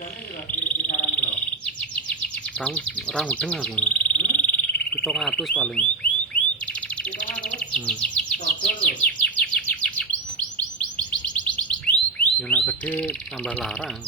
Rang rang udeng aku. 700 paling. Ya nek gede tambah larang.